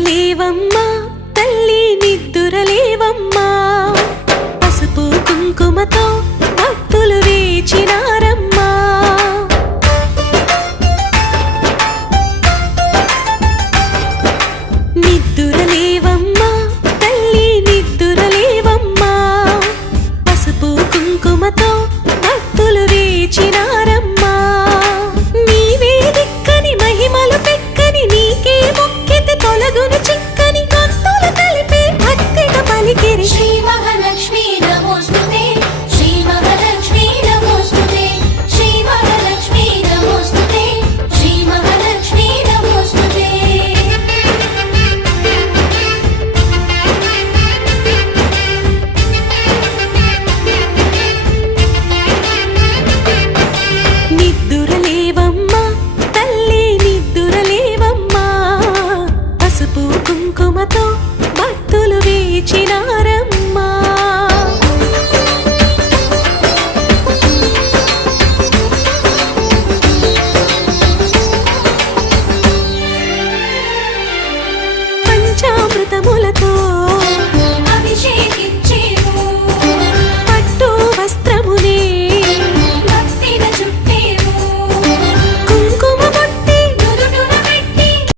నిద్దురలేవమ్మా తల్లి నిద్దురలేవమ్మా పసుపు కుంకుమతో భక్తులు వేచినారమ్మా నిద్దురలేవమ్మా తల్లి నిద్దురలేవమ్మా పసుపు కుంకుమతో భక్తులు వేచినారమ్మా నీవే దిక్కని మహిమలు పెక్కని నీకే మొక్కితే తొలగును చిక్కని భక్తులు కలిపే భక్తిగా పలికిరి శ్రీ మహాలక్ష్మీ నమోస్తుతే శ్రీ మహాలక్ష్మీ నమోస్తుతే శ్రీ మహాలక్ష్మీ నమోస్తుతే శ్రీ మహాలక్ష్మీ నమోస్తుతే నిద్దురలేవమ్మా తల్లి నిద్దురలేవమ్మా పసుపు కుంకుమతో భక్తులు వేచినారమ్మా పంచామృతములతో